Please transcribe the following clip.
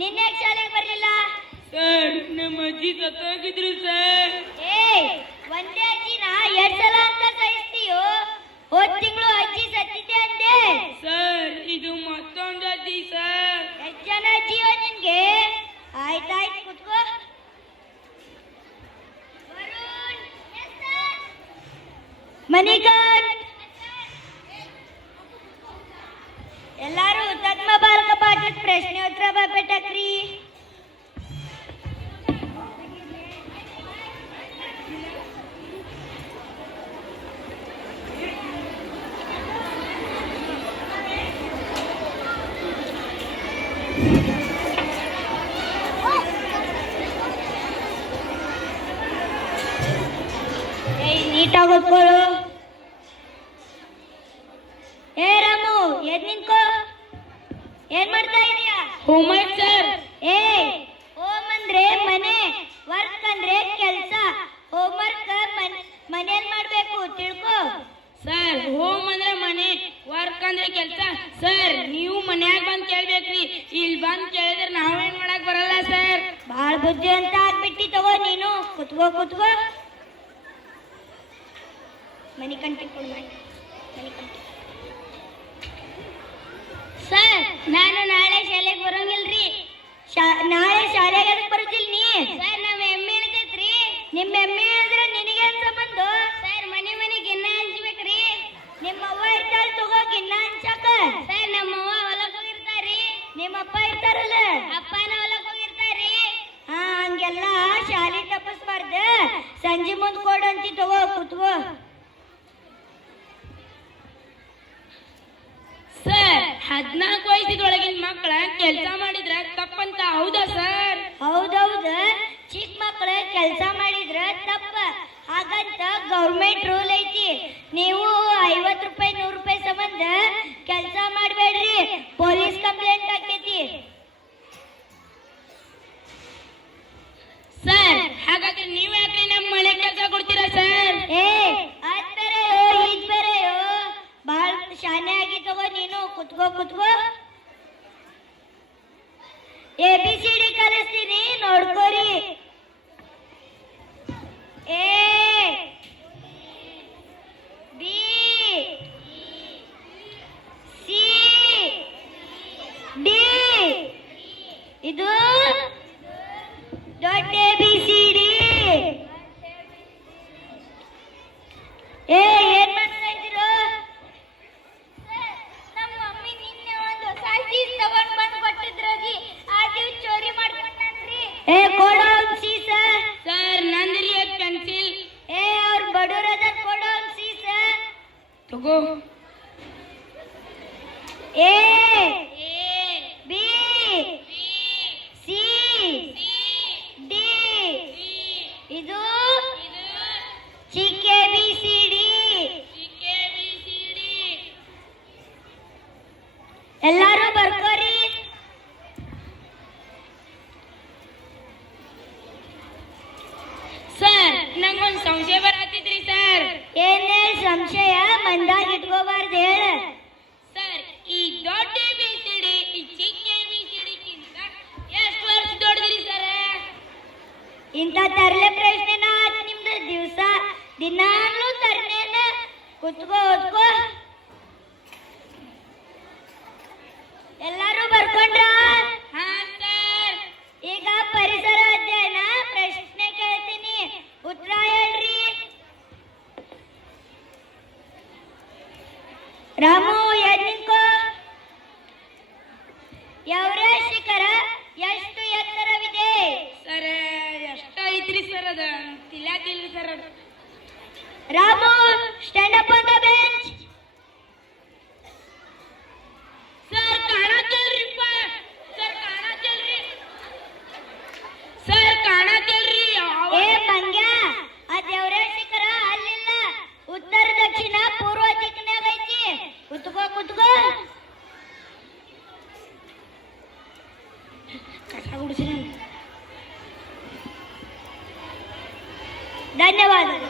ನಿನ್ನೆ ಶಾಲೆಗೆ ಬರಲಿಲ್ಲ? ಸರ್ ನಮ್ಮ ಅಜ್ಜಿ ಸತ್ತೋಗಿದ್ರು ಸರ್. ಏ ಒಂದೇ ಅಜ್ಜಿನ ಎರಡ್ ಸಲ ಅಂತ ಸಹಿಸ್ತೀಯೋ? ಹೋದ್ ತಿಂಗಳು ಅಜ್ಜಿ ಸತ್ತಿದ್ದೆ ಅಂದೆ. ಸರ್ ಇದು ಮತ್ತೊಂದು ಅಜ್ಜಿ ಸರ್. ಎಷ್ಟ್ ಜನ ಅಜ್ಜಿಯೋ ನಿನ್ಗೆ? ಆಯ್ತಾಯ್ತು ಕುತ್ಕೋ. ಮಣಿಕಾಂತ್ ಎಲ್ಲಾರು ತತ್ಮ ಬಾಲಕ ಪಾಠದ ಪ್ರಶ್ನೋತ್ತರ ಬರ್ಬೇಟಾಕ್ರಿ ಏಯ್ ನೀಟಾಗಿ ಓದ್ಕೊಳ್ಳು ಏ ರಾಮು ಎದ್ ನಿಂತ್ಕೋ. ಏನ್ ಮಾಡ್ತಾ ಇದೀಯಾ? ಹೋಮ್ವರ್ಕ್ ಸರ್ ಏ ಹೋಮ್ ಅಂದ್ರೆ ಮನೆ ವರ್ಕ್ ಅಂದ್ರೆ ಕೆಲಸ. ಹೋಮ್ ವರ್ಕ್ ಮನೇಲಿ ಮಾಡ್ಬೇಕು ತಿಳ್ಕೋ. ಸರ್ ಹೋಮ್ ಅಂದ್ರೆ ಮನೆ ವರ್ಕ್ ಅಂದ್ರೆ ಕೆಲಸ. ಸರ್ ನೀವು ಮನ್ಯಾಗ ಬಂದ್ ಕೇಳ್ಬೇಕ್ರಿ. ಇಲ್ಲಿ ಬಂದ್ ಕೇಳಿದ್ರೆ ನಾವೇನ್ ಮಾಡಕ್ ಬರಲ್ಲ ಸರ್ ಬಾಳ್ ಬುದ್ಧಿ ಅಂತ ಆಗ್ಬಿಟ್ಟಿ ತಗೋ ನೀನು. ಕುತ್ಕೋ ಕುತ್ಕೋ. ಕಂಟಿ ಕೊಡು ಸರ್ ನಾನು ನಾಳೆ ಶಾಲೆಗೆ ಬರೋಂಗಿಲ್ರಿ. ನಾಳೆ ಶಾಲೆಗೆ ಅದಕ್ಕೆ ಬರುತ್ತಿಲ್ಲ ನೀ? ಸರ್ ನಮ್ಮ ಎಮ್ಮೆ ಹೇಳ್ತೈತ್ರಿ ನಿಮ್ಮ ಎಮ್ಮೆ ಹೇಳಿದ್ರೆ ನಿನಗೆ ಅಂತ ಬಂದು? ಸರ್ ಮನೆ ಮನೆಗೆ ಗಿನ್ನ ಹಂಚ್ಬೇಕ್ರಿ. ನಿಮ್ಮ ಅವ್ವ ಇರ್ತಾಳ ತಗೋ ಗಿನ್ನ ಹಂಚಾಕ ಹದ್ನಾಲ್ಕು ವಯಸ್ಸಿದೊಳಗಿನ ಮಕ್ಕಳ ಕೆಲಸ ಮಾಡಿದ್ರ ತಪ್ಪಂತ ಹೌದಾ ಸರ್? ಹೌದೌದು. ಚಿಕ್ಕ ಮಕ್ಕಳು ಕೆಲಸ ಮಾಡಿದ್ರ ತಪ್ಪ. ಹಾಗಂತ ಗೌರ್ಮೆಂಟ್ ರೂಲ್ ಐತಿ. ನೀವು ಐವತ್ತು ರೂಪಾಯಿ ನೂರು ರೂಪಾಯಿ ಸಂಬಂಧ ಕೆಲಸ ಮಾಡಬೇಡ್ರಿ. ಪೊಲೀಸ್ ಕಂಪ್ಲೇಂಟ್ ಆಕೈತಿ ಸರ್ ಹಾಗಾದ್ರೆ ನೀವು ಯಾಕೆ ನಮ್ಮ ಮನೆ ಕೆಲಸ ಕೊಡ್ತೀರಾ ಸರ್ ಏ ಅದ್ ಬೇರೆಯೋ ಇದ್ ಬೇರೆಯೋ ಬಹಳ ಶಾನೆ ಆಗಿ ತಗೋ ನೀನು ಕುತ್ಕೋ ಕುತ್ಕೋ ಎ ಬಿ ಸಿ ಡಿ ಕಲಿಸ್ತೀನಿ, ನೋಡ್ಕೋರಿ. ಎ ಬಿ ಸಿ ಡಿ ಇದು ದೊಡ್ಡ ಎ ಬಿ ಸಿ ಡಿ ಏ ನಂಗೊಂದ್ ಸಂಶಯ ಬರತ್ತಿದ್ರಿ ಸರ್. ಏನೇ ಸಂಶಯ? ಬಂದಾಗ ಇಟ್ಕೋಬಾರ್ದು ಹೇಳ. ಸರ್ ಈ ದೊಡ್ಡ ಬಿಸಿಡಿ ಈ ಚಿಕ್ಕ ಬಿಸಿಡಿಗಿಂತ ಎಷ್ಟು ವರ್ಷ ದೊಡ್ಡದ್ರಿ ಸರ್? ಇಂಥ ತರಲೆ ಪ್ರಶ್ನೆನ ಆತ್ ನಿಮ್ದು ದಿವಸ. ದಿನಾನು ತರ್ನೇನ ಕುತ್ಕೋ ಓದ್ಕೋ. ರಾಮು ನಿಂತ್ಕೋ ಎವರೆಸ್ಟ್ ಶಿಖರ ಎಷ್ಟು ಎತ್ತರವಿದೆ? ಸರ್ ಎಷ್ಟು ಐತ್ರಿ ಸರ್ ಅದ? ತಿಳ್ಯಾತಿಲ್ರಿ ಸರ್ ಅದು. Ramu stand up on the bench धन्यवाद।